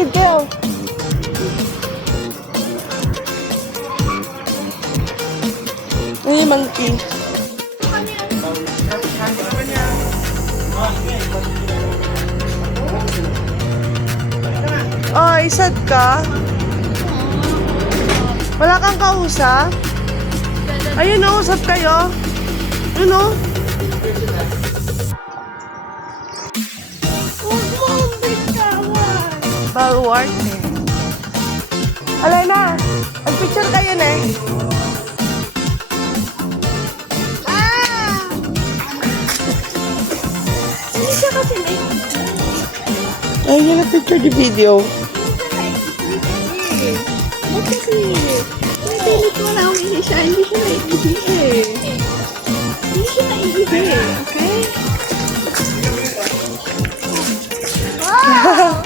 Paligid kayo. Ay, monkey. Ay, sad ka? Wala kang kausap? Ayun o, usap kayo. Yun o. Bawal eh. Alay na. Mag-picture kayo na eh. Hindi siya kasi Ay, yun na picture di video. ba't kasi pilit mo lang hindi siya naiibig eh. Hindi siya naiibig, okay? Wow!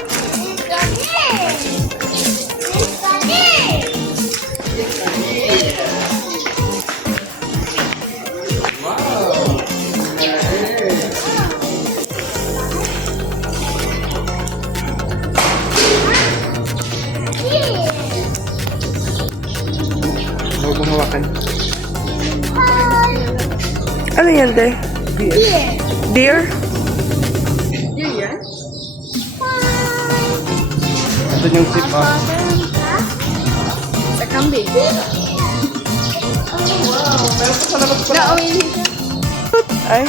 Huwag mong hawakan. Ano yan, te? Deer? Ito yung tip, ah. Sa kambing. Nauwi siya. Ay.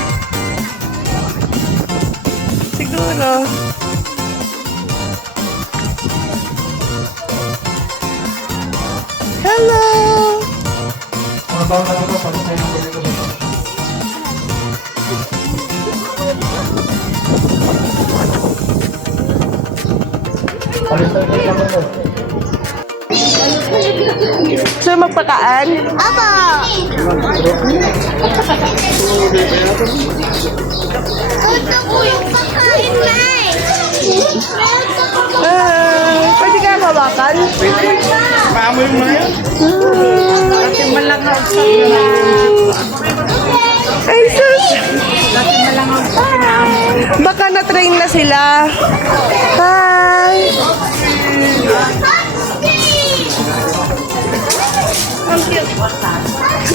Siguro. Hello! Mga taon na ito, pag tayo ng ganito ba? Palitan ko lang ako. So, magpakaan? Aba! Ito ko yung pakain na eh. Pwede ka hawakan? Paamoy mo na yan? Ating malangaw sa Ay, sus! Ating malangaw sa Baka na-train na sila. Hi!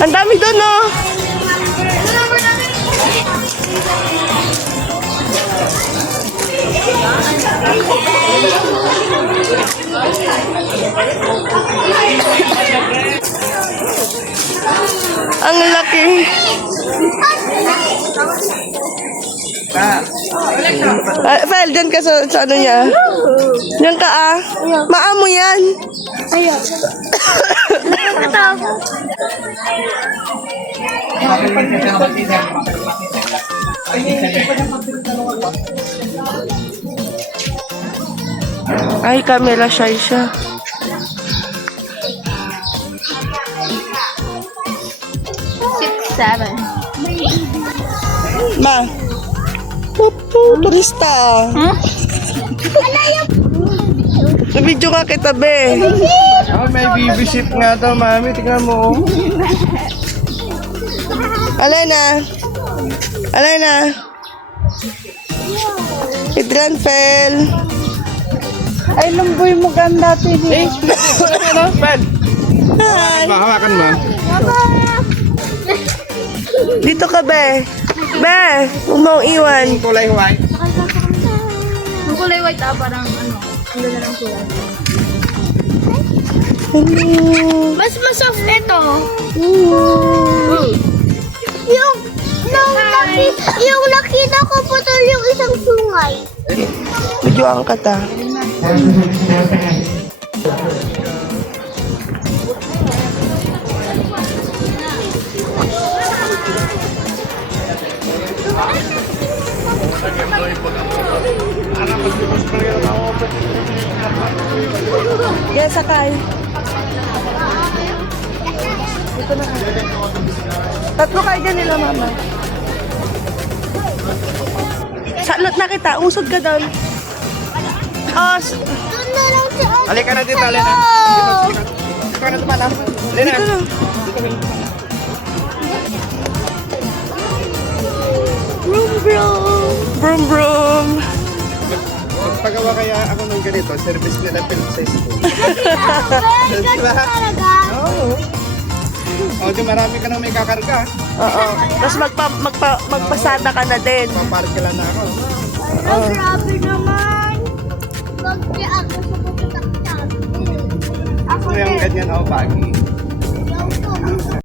Ang dami doon, no? Ang laki. Fel, dyan ka sa ano niya. Yan ka ah. Maamo yan. Ayaw. Ay, camera shy siya. Seven. Ma. Pupu, turista. Video nga kita, be. Oh, may babysit nga daw, mami. Tingnan mo, oh. Alena. Alena. Idran, Fel. Ay, lumboy mo ganda, Tini. Ano, Ben? Hi. Hawakan mo. Dito ka, be. Be, huwag mong iwan. Kulay white. Ang kulay white parang ano. Ang ganda ng kulay. Mas masoft ito. Yung nakita ko putol yung isang sungay. Video ang kata. Yan, sakay. Dito na kayo. Tatlo kayo dyan nila, mama. Salot na kita. Usod ka doon. Oh, Doon na lang si Ate. Halika na dito, Alena. Dito ka na tumala. Alena. dito na. Vroom vroom. Brum, brum. Magpagawa kaya ako ng ganito, service nila film sa school. Diba? Talaga. Oo. O, di marami ka nang may kakarga. Oo. Tapos magpasada ka na din. Papark lang na ako. Oh, grabe naman. Huwag niya ako sa pagkakasyabi. Ako Gusto mo yung din. ganyan, oh, baggy.